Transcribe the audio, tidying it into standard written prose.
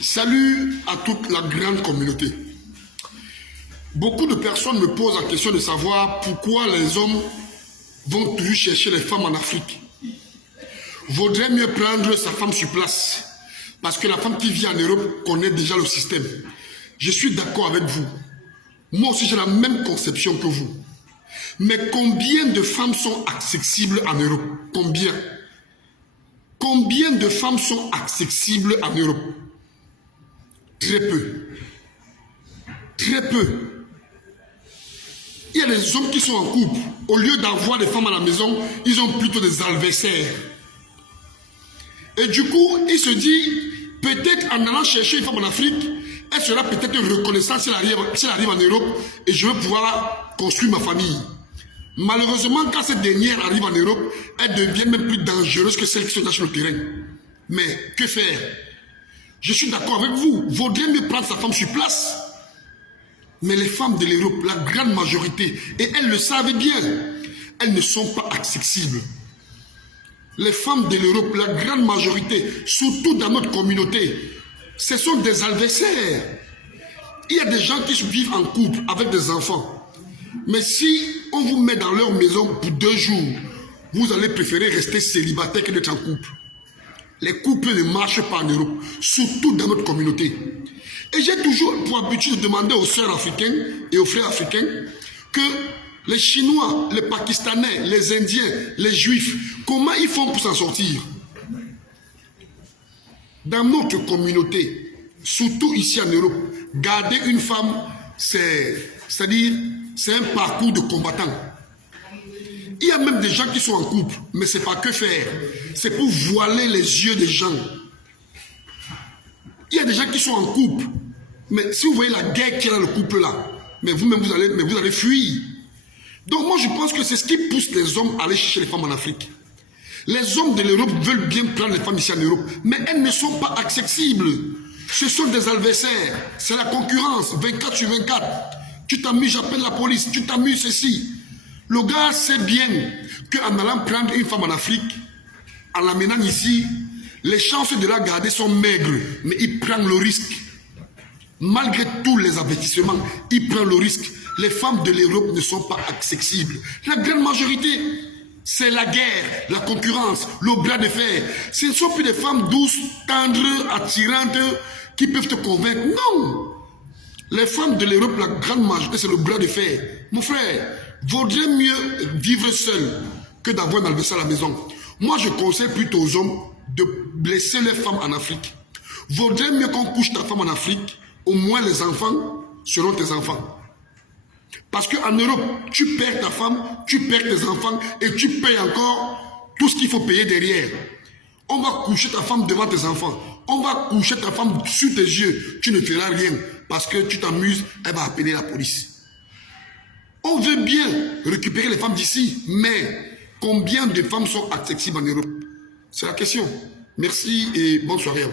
Salut à toute la grande communauté. Beaucoup de personnes me posent la question de savoir pourquoi les hommes vont toujours chercher les femmes en Afrique. Vaudrait mieux prendre sa femme sur place, parce que la femme qui vit en Europe connaît déjà le système. Je suis d'accord avec vous. Moi aussi, j'ai la même conception que vous. Mais combien de femmes sont accessibles en Europe? Combien? Combien de femmes sont accessibles en Europe? Très peu. Très peu. Il y a des hommes qui sont en couple. Au lieu d'avoir des femmes à la maison, ils ont plutôt des adversaires. Et du coup, il se dit, peut-être en allant chercher une femme en Afrique, elle sera peut-être reconnaissante si elle arrive en Europe et je vais pouvoir construire ma famille. Malheureusement, quand cette dernière arrive en Europe, elle devient même plus dangereuse que celles qui sont sur le terrain. Mais que faire? Je suis d'accord avec vous. Vaudrait mieux prendre sa femme sur place. Mais les femmes de l'Europe, la grande majorité, et elles le savent bien, elles ne sont pas accessibles. Les femmes de l'Europe, la grande majorité, surtout dans notre communauté, ce sont des adversaires. Il y a des gens qui vivent en couple avec des enfants. Mais si on vous met dans leur maison pour 2 jours, vous allez préférer rester célibataire que d'être en couple. Les couples ne marchent pas en Europe, surtout dans notre communauté. Et j'ai toujours pour habitude de demander aux sœurs africaines et aux frères africains que les Chinois, les Pakistanais, les Indiens, les Juifs, comment ils font pour s'en sortir? Dans notre communauté, surtout ici en Europe, garder une femme, c'est-à-dire, c'est un parcours de combattant. Il y a même des gens qui sont en couple, mais ce n'est pas que faire. C'est pour voiler les yeux des gens. Il y a des gens qui sont en couple, mais si vous voyez la guerre qu'il y a dans le couple là, mais vous-même vous allez fuir. Donc moi je pense que c'est ce qui pousse les hommes à aller chercher les femmes en Afrique. Les hommes de l'Europe veulent bien prendre les femmes ici en Europe, mais elles ne sont pas accessibles. Ce sont des adversaires, c'est la concurrence, 24 sur 24. Tu t'amuses, j'appelle la police, tu t'amuses, ceci. Le gars sait bien qu'en allant prendre une femme en Afrique, en l'amenant ici, les chances de la garder sont maigres, mais il prend le risque. Malgré tous les avertissements, il prend le risque. Les femmes de l'Europe ne sont pas accessibles. La grande majorité, c'est la guerre, la concurrence, le bras de fer. Ce ne sont plus des femmes douces, tendres, attirantes, qui peuvent te convaincre. Non! Les femmes de l'Europe, la grande majorité, c'est le bras de fer. Mon frère, vaudrait mieux vivre seul que d'avoir un adversaire à la maison. Moi, je conseille plutôt aux hommes de laisser les femmes en Afrique. Vaudrait mieux qu'on couche ta femme en Afrique, au moins les enfants seront tes enfants. Parce qu'en Europe, tu perds ta femme, tu perds tes enfants et tu payes encore tout ce qu'il faut payer derrière. On va coucher ta femme devant tes enfants. On va coucher ta femme sur tes yeux. Tu ne feras rien parce que tu t'amuses, elle va appeler la police. On veut bien récupérer les femmes d'ici, mais combien de femmes sont accessibles en Europe? C'est la question. Merci et bonne soirée à vous.